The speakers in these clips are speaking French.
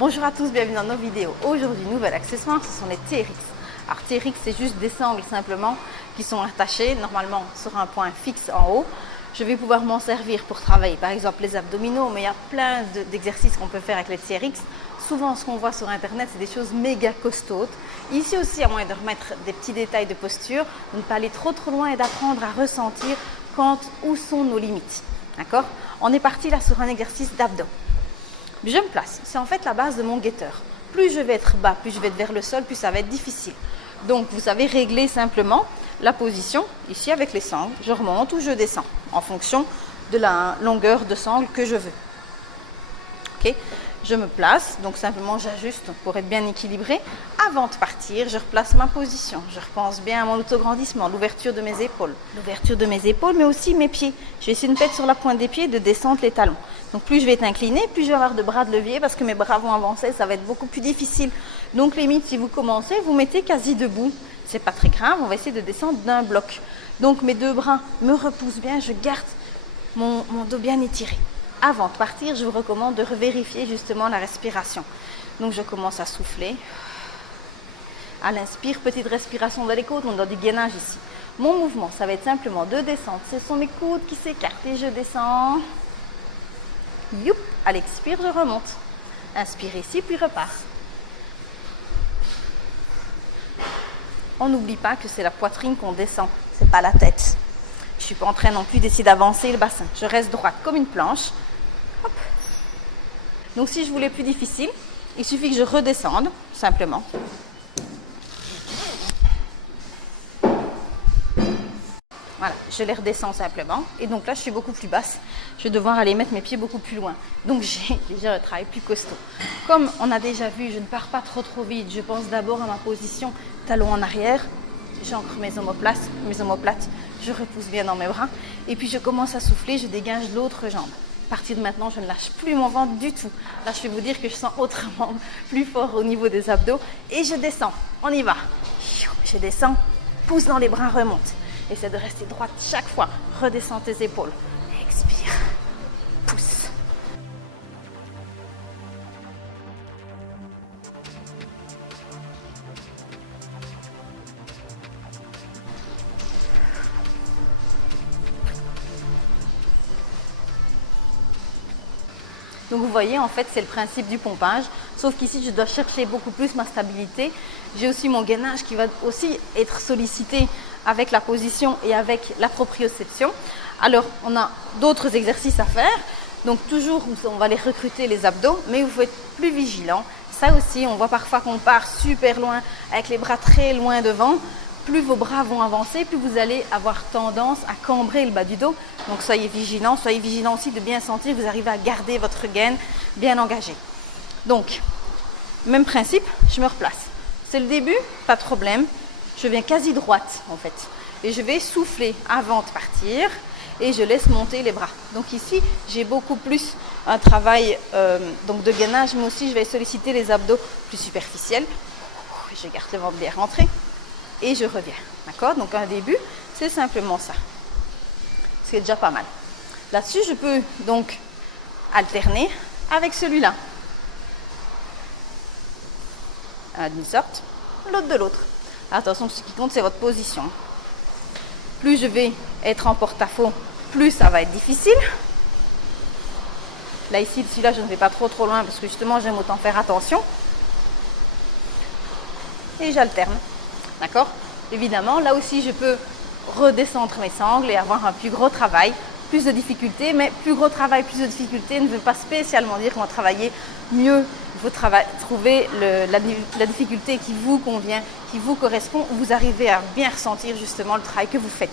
Bonjour à tous, bienvenue dans nos vidéos. Aujourd'hui, nouvel accessoire, ce sont les TRX. Alors TRX, c'est juste des sangles simplement qui sont attachées normalement sur un point fixe en haut. Je vais pouvoir m'en servir pour travailler par exemple les abdominaux, mais il y a plein d'exercices qu'on peut faire avec les TRX. Souvent, ce qu'on voit sur internet, c'est des choses méga costaudes. Ici aussi, à moins de remettre des petits détails de posture, de ne pas aller trop loin et d'apprendre à ressentir où sont nos limites. D'accord? On est parti là sur un exercice d'abdos. Je me place, c'est en fait la base de mon guetteur. Plus je vais être bas, plus je vais être vers le sol, plus ça va être difficile. Donc vous savez régler simplement la position, ici avec les sangles, je remonte ou je descends en fonction de la longueur de sangle que je veux. Ok, je me place, donc simplement j'ajuste pour être bien équilibré. Avant de partir, je replace ma position. Je repense bien à mon autograndissement, l'ouverture de mes épaules. L'ouverture de mes épaules, mais aussi mes pieds. Je vais essayer de me mettre sur la pointe des pieds et de descendre les talons. Donc plus je vais être inclinée, plus je vais avoir de bras de levier parce que mes bras vont avancer, ça va être beaucoup plus difficile. Donc limite, si vous commencez, vous mettez quasi debout. C'est pas très grave, on va essayer de descendre d'un bloc. Donc mes deux bras me repoussent bien, je garde mon dos bien étiré. Avant de partir, je vous recommande de revérifier justement la respiration. Donc je commence à souffler. À l'inspire, petite respiration dans les côtes, on est dans du gainage ici. Mon mouvement, ça va être simplement de descendre. Ce sont mes coudes qui s'écartent et je descends. Youp, à l'expire, je remonte. Inspire ici, puis repars. On n'oublie pas que c'est la poitrine qu'on descend, c'est pas la tête. Je ne suis pas en train non plus d'essayer d'avancer le bassin. Je reste droite comme une planche. Hop. Donc si je voulais plus difficile, il suffit que je redescende, simplement. Voilà, je les redescends simplement. Et donc là, je suis beaucoup plus basse. Je vais devoir aller mettre mes pieds beaucoup plus loin. Donc j'ai déjà un travail plus costaud. Comme on a déjà vu, je ne pars pas trop vite. Je pense d'abord à ma position talon en arrière. J'ancre mes omoplates. Je repousse bien dans mes bras. Et puis je commence à souffler, je dégage l'autre jambe. À partir de maintenant, je ne lâche plus mon ventre du tout. Là, je vais vous dire que je sens autrement plus fort au niveau des abdos. Et je descends. On y va. Je descends, pousse dans les bras, remonte. Essaie de rester droite chaque fois. Redescends tes épaules. Expire. Pousse. Donc vous voyez, en fait, c'est le principe du pompage. Sauf qu'ici, je dois chercher beaucoup plus ma stabilité. J'ai aussi mon gainage qui va aussi être sollicité avec la position et avec la proprioception. Alors, on a d'autres exercices à faire. Donc toujours, on va les recruter les abdos, mais il faut être plus vigilant. Ça aussi, on voit parfois qu'on part super loin, avec les bras très loin devant. Plus vos bras vont avancer, plus vous allez avoir tendance à cambrer le bas du dos. Donc soyez vigilants aussi de bien sentir que vous arrivez à garder votre gaine bien engagée. Donc, même principe, je me replace. C'est le début, pas de problème. Je viens quasi droite en fait. Et je vais souffler avant de partir et je laisse monter les bras. Donc ici, j'ai beaucoup plus un travail donc de gainage, mais aussi je vais solliciter les abdos plus superficiels. Je garde le ventre bien rentré. Et je reviens, d'accord? Donc un début, c'est simplement ça. C'est déjà pas mal. Là-dessus, je peux donc alterner avec celui-là. Un d'une sorte, l'autre de l'autre. Attention, ce qui compte, c'est votre position. Plus je vais être en porte-à-faux, plus ça va être difficile. Là, ici, celui-là, je ne vais pas trop loin parce que justement, j'aime autant faire attention. Et j'alterne. D'accord? Évidemment, là aussi, je peux redescendre mes sangles et avoir un plus gros travail, plus de difficultés. Mais plus gros travail, plus de difficultés ne veut pas spécialement dire qu'on va travailler mieux. Il faut trouver la difficulté qui vous convient, qui vous correspond, où vous arrivez à bien ressentir justement le travail que vous faites.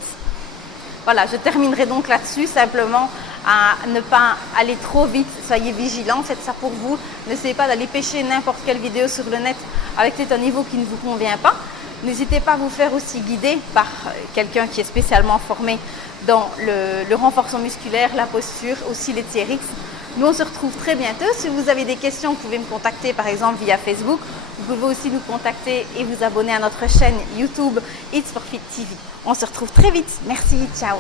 Voilà, je terminerai donc là-dessus, simplement à ne pas aller trop vite. Soyez vigilants, faites ça pour vous. N'essayez pas d'aller pêcher n'importe quelle vidéo sur le net avec peut-être un niveau qui ne vous convient pas. N'hésitez pas à vous faire aussi guider par quelqu'un qui est spécialement formé dans le renforcement musculaire, la posture, aussi les TRX. Nous, on se retrouve très bientôt. Si vous avez des questions, vous pouvez me contacter par exemple via Facebook. Vous pouvez aussi nous contacter et vous abonner à notre chaîne YouTube It's for Fit TV. On se retrouve très vite. Merci, ciao.